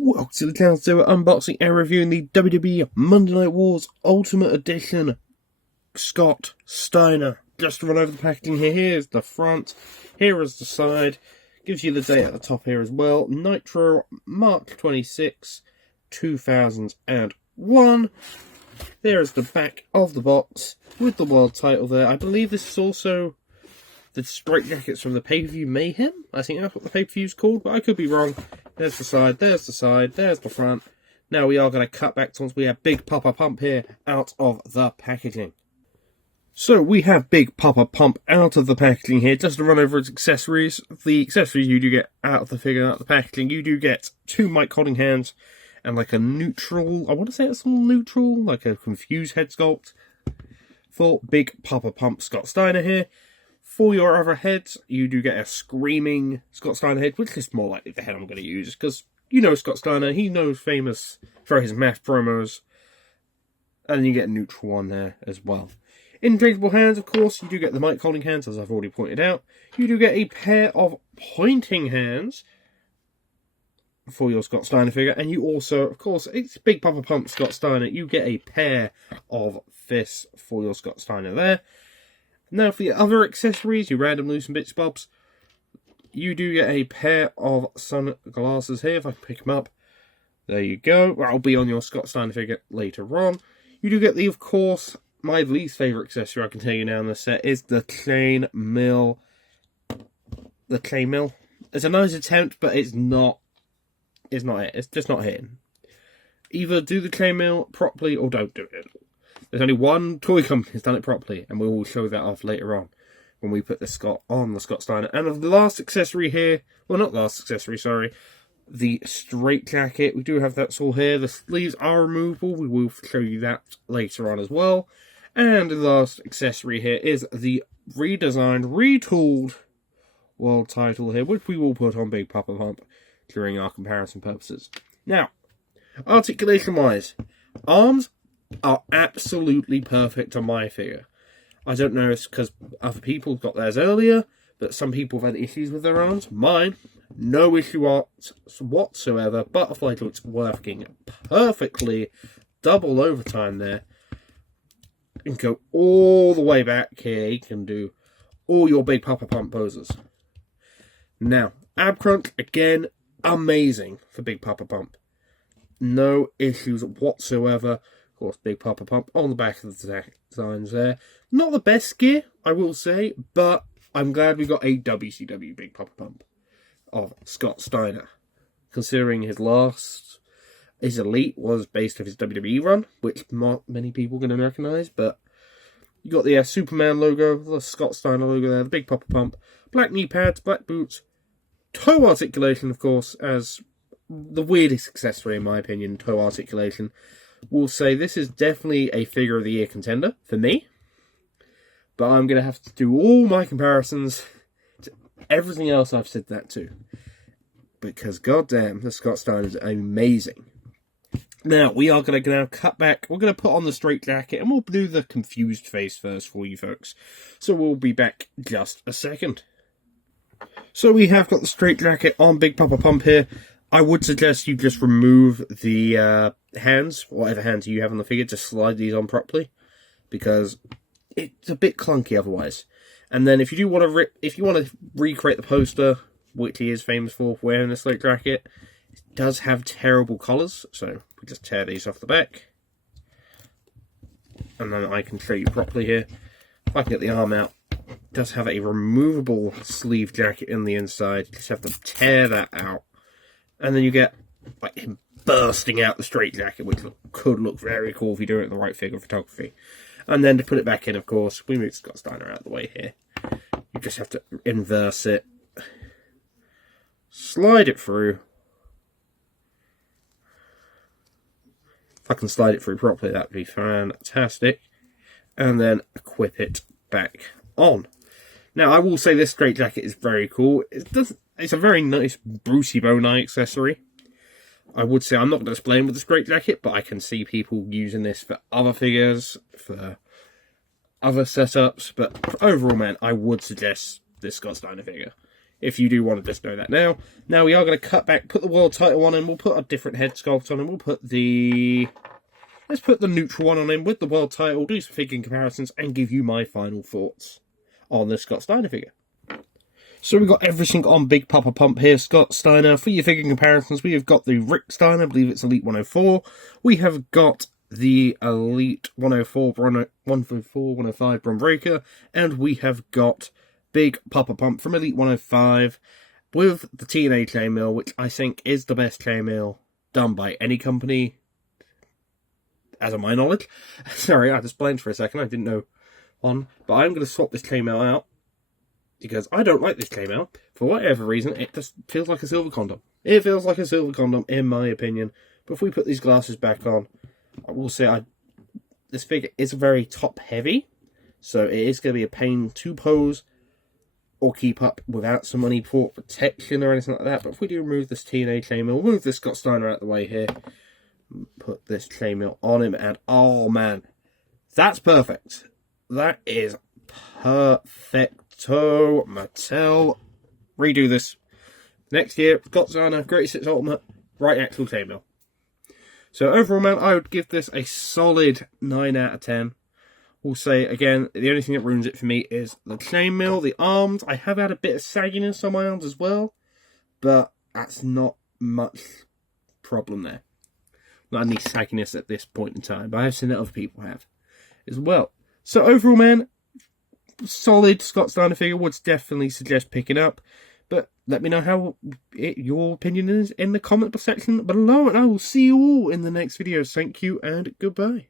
Welcome to the channel. Today we're unboxing and reviewing the WWE Monday Night Wars Ultimate Edition Scott Steiner. Just to run over the packaging here, here's the front, here is the side, gives you the date at the top here as well. Nitro, March 26, 2001. There is the back of the box with the world title there. I believe this is also the straitjackets from the pay-per-view Mayhem. I think that's what the pay-per-view is called, but I could be wrong. There's the side, there's the side, there's the front. Now we are going to cut back once we have Big Papa Pump here out of the packaging. So we have Big Papa Pump out of the packaging here. Just to run over its accessories. The accessories you do get out of the figure, out of the packaging, you do get two mic holding hands and like a neutral, I want to say it's all neutral, like a confused head sculpt for Big Papa Pump Scott Steiner here. For your other heads, you do get a screaming Scott Steiner head, which is more likely the head I'm going to use, because you know Scott Steiner, he knows famous for his math promos, and you get a neutral one there as well. Interchangeable hands, of course, you do get the mic holding hands, as I've already pointed out. You do get a pair of pointing hands for your Scott Steiner figure, and you also, of course, it's Big Papa Pump Scott Steiner, you get a pair of fists for your Scott Steiner there. Now for the other accessories, your random loose and bits bobs, you do get a pair of sunglasses here, if I can pick them up. There you go. That'll be on your Scott Steiner figure later on. You do get the, of course, my least favourite accessory I can tell you now in the set is the chain mill. The chain mill. It's a nice attempt, but it's not it. It's just not hitting. Either do the chain mill properly or don't do it. There's only one toy company that's done it properly, and we will show that off later on when we put the Scott on the Scott Steiner. And the last accessory here, well, not last accessory, sorry, the straitjacket. We do have that all here. The sleeves are removable. We will show you that later on as well. And the last accessory here is the redesigned, retooled world title here, which we will put on Big Papa Pump during our comparison purposes. Now, articulation-wise, arms are absolutely perfect on my figure. I don't know if it's because other people got theirs earlier, but some people have had issues with their arms. Mine, no issue whatsoever. Butterfly looks working perfectly. Double overtime there. You can go all the way back here. You can do all your Big Papa Pump poses. Now, ab crunch, again, amazing for Big Papa Pump. No issues whatsoever. Of course, Big Papa Pump on the back of the designs there. Not the best gear, I will say, but I'm glad we got a WCW Big Papa Pump of Scott Steiner. Considering his Elite was based off his WWE run, which not many people are going to recognise, but you got the Superman logo, the Scott Steiner logo there, the Big Papa Pump, black knee pads, black boots, toe articulation, of course, as the weirdest accessory in my opinion, toe articulation. We'll say this is definitely a figure of the year contender for me, but I'm going to have to do all my comparisons to everything else I've said that to, because goddamn, the Scott Steiner is amazing. Now we are going to now cut back. We're going to put on the straitjacket, and we'll do the confused face first for you folks. So we'll be back just a second. So we have got the straitjacket on Big Papa Pump here. I would suggest you just remove the hands, whatever hands you have on the figure, just slide these on properly, because it's a bit clunky otherwise. And then if you do want to recreate the poster, which he is famous for wearing the straitjacket, it does have terrible collars, so we just tear these off the back, and then I can show you properly here. If I can get the arm out, it does have a removable sleeve jacket in the inside. You just have to tear that out. And then you get like him bursting out the straitjacket, which could look very cool if you do it in the right figure photography. And then to put it back in, of course, we move Scott Steiner out of the way here. You just have to inverse it, slide it through. If I can slide it through properly, that would be fantastic. And then equip it back on. Now, I will say this straitjacket is very cool. It's a very nice Brucey Bone-Eye accessory. I would say I'm not going to display him with the straitjacket, but I can see people using this for other figures, for other setups. But overall, man, I would suggest this Scott Steiner figure. if you do want to just know that now. Now we are going to cut back, put the world title on him, we'll put a different head sculpt on him, we'll put the... Let's put the neutral one on him with the world title, do some figure comparisons, and give you my final thoughts on the Scott Steiner figure. So we've got everything on Big Papa Pump here. Scott Steiner, for your figure comparisons, we have got the Rick Steiner, I believe it's Elite 104. We have got the Elite 104, 104, 105 Bron Breakker, and we have got Big Papa Pump from Elite 105 with the TNA chainmail, which I think is the best chainmail done by any company, as of my knowledge. Sorry, I just blanked for a second, I didn't know on. But I'm going to swap this chainmail out, because I don't like this chainmail. For whatever reason, it just feels like a silver condom. It feels like a silver condom, in my opinion. But if we put these glasses back on, I will say this figure is very top-heavy, so it is going to be a pain to pose or keep up without some money for protection or anything like that. But if we do remove this TNA chainmail, we'll move this Scott Steiner out of the way here, put this chainmail on him, and oh man, that's perfect. That is perfecto. Mattel, redo this next year. Scott Steiner, Greatest Hits Ultimate, right actual chainmail. So overall, man, I would give this a solid 9 out of 10. We'll say, again, the only thing that ruins it for me is the chainmail, the arms. I have had a bit of sagginess on my arms as well, but that's not much problem there. Not any sagginess at this point in time, but I have seen that other people have as well. So overall, man, solid Scott Steiner figure. Would definitely suggest picking up. But let me know how your opinion is in the comment section below, and I will see you all in the next video. Thank you and goodbye.